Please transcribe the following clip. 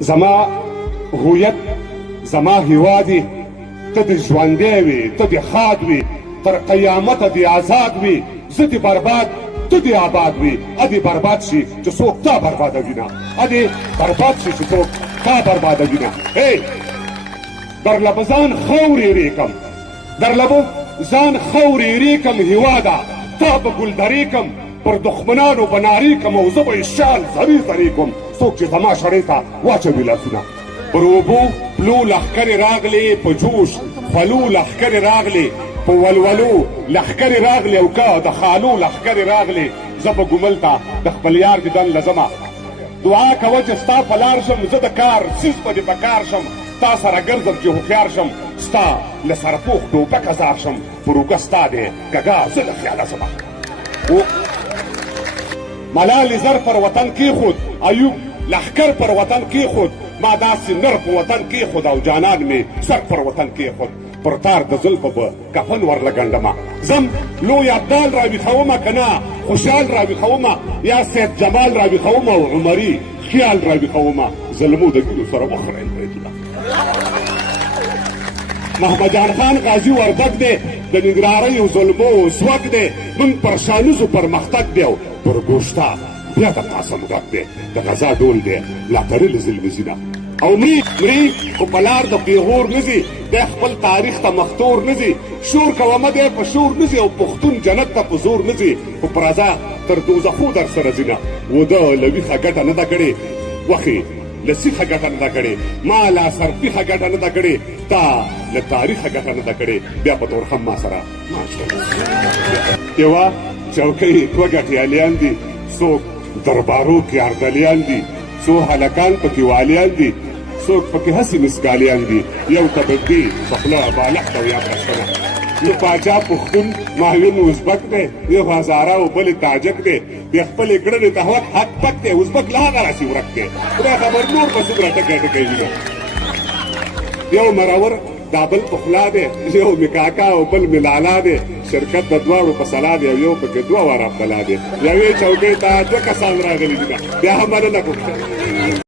زما هویت زما هیواد یې، ته دې ژوندی وې، ته دې ښاد وې، تر قیامته دې آزاد وې. زه دې برباد ته دې آباد وې. ا دې برباد شي چې څوک تا بربادوینه، ا دې برباد شي چې څوک تا بربادوینه. هی درله به ځان ښه ورېرېږم، درله به ځان ښه ورېرېږم هېواده، تا به ګلدرې کم، پر دښمنانو به نارې کم او زه به یې شال زرې زرې کړم څوک چې زما شړۍ ته واچوي لاسونه. پر اوبو پلو لښکرې راغلې په جوش، خولو لښکرې راغلې په ولولو، لښکرې راغلې او که د خالو لښکرې راغلې. زه به ګومل ته د خپل یار دیدن لزمه، دعا کوه چې ستا په لار شم، زه د کار سیز به دې په کار شم، تا سره ګرځم چې هوښیار شم، ستا له سرپوښ ټوپک ازار شم، فروګه ستا دی ګږا زه له خیاله زما. ملال زر پر وطن کېښود، ایوب لښکر پر وطن کېښود، ما داسې نر په وطن کېښود او جانان مې سر پر وطن کېښود. پر تار د زلفو به کفن ورله ګنډمه، زم لوی ابدال راویښومه که نه خوشحال راویښومه، یا سید جمال راویښومه او عمري خیال راویښومه، زلمو د ګیلو سره وخورئ بریتونه. محمد جان خان غازي وردګ دی، د ننګرهاریو ظلمو سوک دی، نن پر شانوزو پرمختګ دی او پر ګوشته بیا د قاسم غږ دی، د غزا ډول دی لا تړلې زلمزینه. او مري خو په لار د پیغور نه ځي، دی خپل تاریخ ته مختور نه ځي، شور کومه دی په شور نه ځي او پښتون جنت ته په زور نه ځي، خو په رضا تر دوزخو در سره ځینه. وده له ویښه ګټه نه ده کړې، وخې له سیخه ګټه نه ده کړې، ما لا سرپیخه ګټه نه ده کړې، تا له تاریخه ګټه نه ده کړې، بیا په تورخم ما سره یوه چوکۍ دوه ګټیالیان دي، څوک دربارو کې اردلیان دي، څو هلکان پکې والیان دي، څوک پکې هسې مسګالیان دي، یو طبق دی په خوله بالښت او یا برشونه. یو پاچا پښتون ماهوین ازبک دی، یو هزاره او بل تاجک دی، د خپلې کړنې ته حق پک دی، ازبک لا هغه راسې ورک دی، خدای خبر نور به څومره ټکی ټکی وینو. یو مرور دا بل په خوله دی، یو مې کاکا او بل مې لالا دی، شرکت د دواړو په سلا دی او یو پکې دوه واره عبدالله دی. یوې چوکۍ ته دوه کسان راغلي دي، بیا هم مننه کوم.